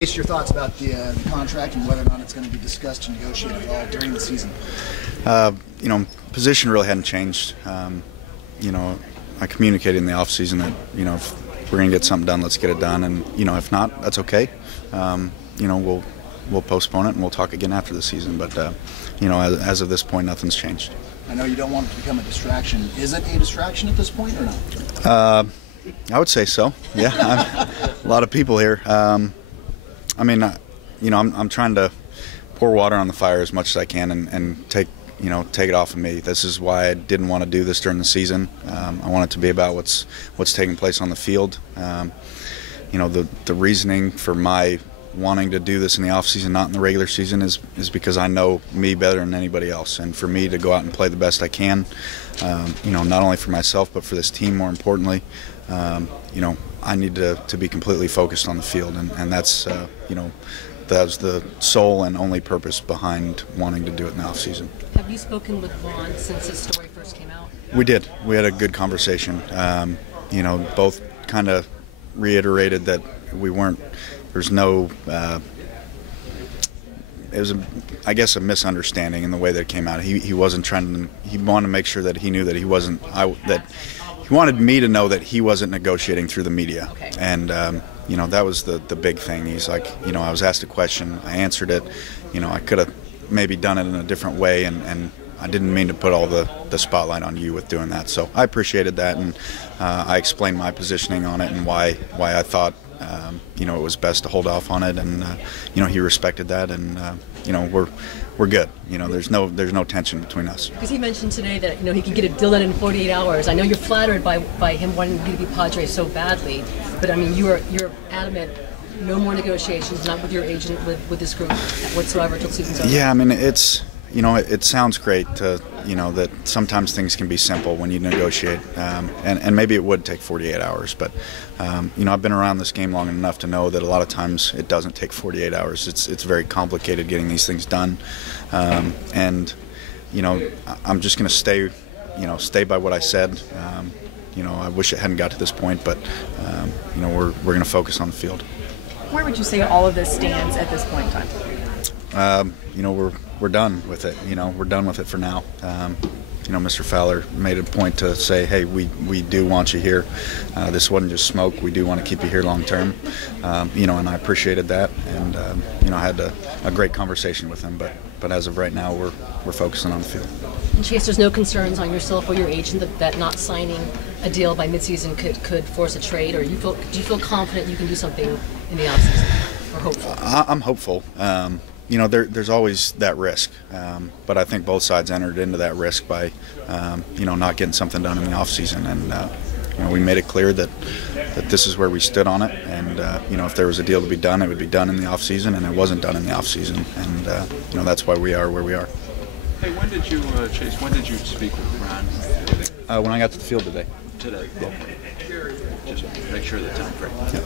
Your thoughts about the contract and whether or not it's going to be discussed and negotiated at all during the season? Position really hadn't changed. I communicated in the off season that if we're going to get something done, let's get it done, and if not, that's okay. We'll postpone it and we'll talk again after the season. But as of this point, nothing's changed. I know you don't want it to become a distraction. Is it a distraction at this point or not? I would say so. Yeah, a lot of people here. I'm trying to pour water on the fire as much as I can and take it off of me. This is why I didn't want to do this during the season. I want it to be about what's taking place on the field. The reasoning for my wanting to do this in the off season, not in the regular season, is because I know me better than anybody else, and for me to go out and play the best I can, not only for myself but for this team, more importantly. I need to be completely focused on the field, and that's that was the sole and only purpose behind wanting to do it in the off season. Have you spoken with Ron since his story first came out? We did. We had a good conversation. Both kind of reiterated that we weren't. There's no. It was, I guess, a misunderstanding in the way that it came out. He wasn't trying to. He wanted to make sure that he knew that he wasn't. He wanted me to know that he wasn't negotiating through the media. Okay. And that was the big thing. He's like, I was asked a question, I answered it. I could have maybe done it in a different way, and I didn't mean to put all the spotlight on you with doing that. So I appreciated that, and I explained my positioning on it and why I thought it was best to hold off on it, and he respected that, and we're good. There's no tension between us. Because he mentioned today that he could get a deal done in 48 hours. I know you're flattered by him wanting you to be Padres so badly, but I mean you're adamant. No more negotiations, not with your agent, with this group whatsoever till season's over. Yeah, I mean it's it sounds great to that sometimes things can be simple when you negotiate, and maybe it would take 48 hours, but I've been around this game long enough to know that a lot of times it doesn't take 48 hours. It's very complicated getting these things done, and I'm just going to stay by what I said. I wish it hadn't got to this point, but we're going to focus on the field. Where would you say all of this stands at this point in time? We're done with it. We're done with it for now. Mr. Fowler made a point to say, hey, we do want you here. This wasn't just smoke. We do want to keep you here long term. And I appreciated that. And I had a great conversation with him. But as of right now, we're focusing on the field. And Chase, there's no concerns on yourself or your agent that not signing a deal by midseason could force a trade, or do you feel confident you can do something in the offseason, or hopeful? I'm hopeful. There's always that risk, but I think both sides entered into that risk by, not getting something done in the off season, and we made it clear that this is where we stood on it, and if there was a deal to be done, it would be done in the off season, and it wasn't done in the off season, and that's why we are where we are. Hey, Chase? When did you speak with Ron? When I got to the field today. Today. Just make sure the time frame. Yeah.